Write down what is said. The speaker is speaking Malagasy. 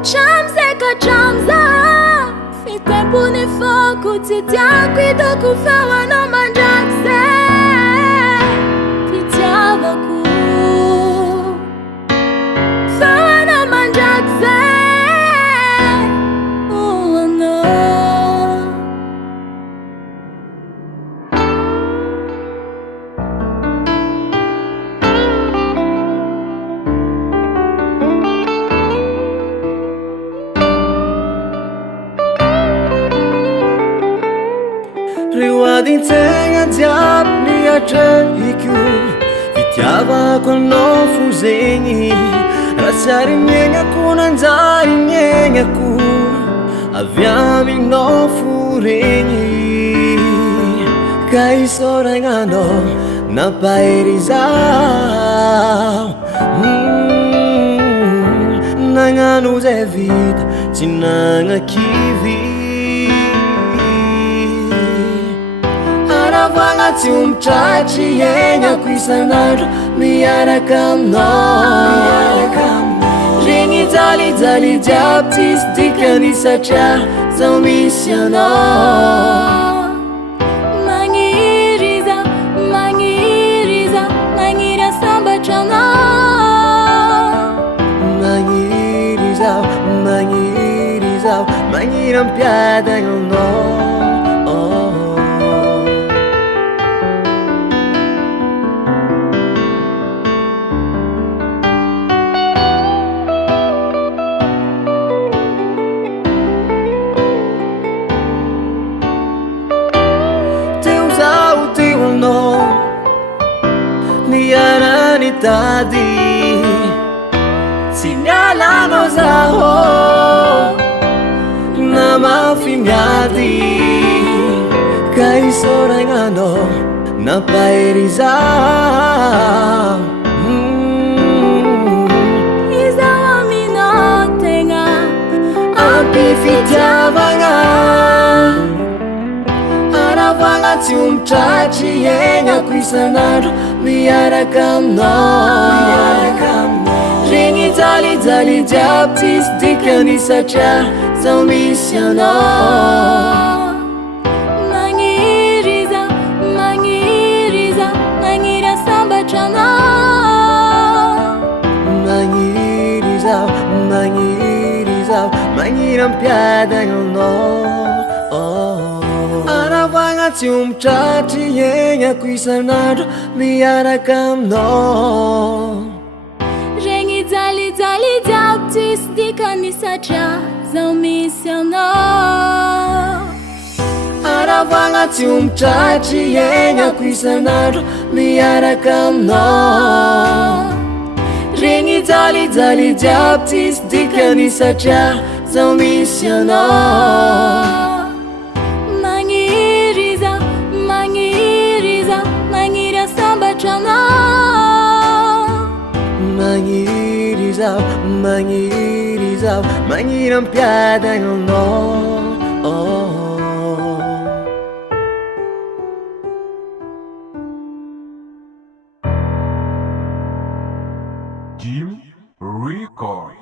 Kachamza fitempuni foku titiakwido kufawa no mandrakse fitiavaku fawa no mandrakse oh no. Riwadin tenga diab ni atrahiku Fitiavako no fuzeni Rasari nyenga kunanzari nyenga ku Aviami no fureni Kaisora ngano napairizao Nanganu ze vida tinanga kivi Aravangati umchachi yenya kwisanaro miaraka mno Ringi dali dali diaptis dikani sacha zaumisyano Mangira samba chana Mangira mpiada no Niaranitadi Signalano zaho Namafimyadi Kaisorangano napairizao Izawamino tenga Apifitiavanga Aravangati umchachi yenya kwisanaro miaraka mno Ringi dali dali diaptis dikani sacha zaumisyano Mangira samba chana Mangira mpiada no Aravangati umchachi yenya kwisanaro miaraka mno Ringi dali dali diaptis dikani sacha zaumisyano Aravangati umchachi yenya kwisanaro miaraka mno Ringi dali dali diaptis dikani sacha zaumisyano Mangira samba chana Mangira mpiada no Jim Record.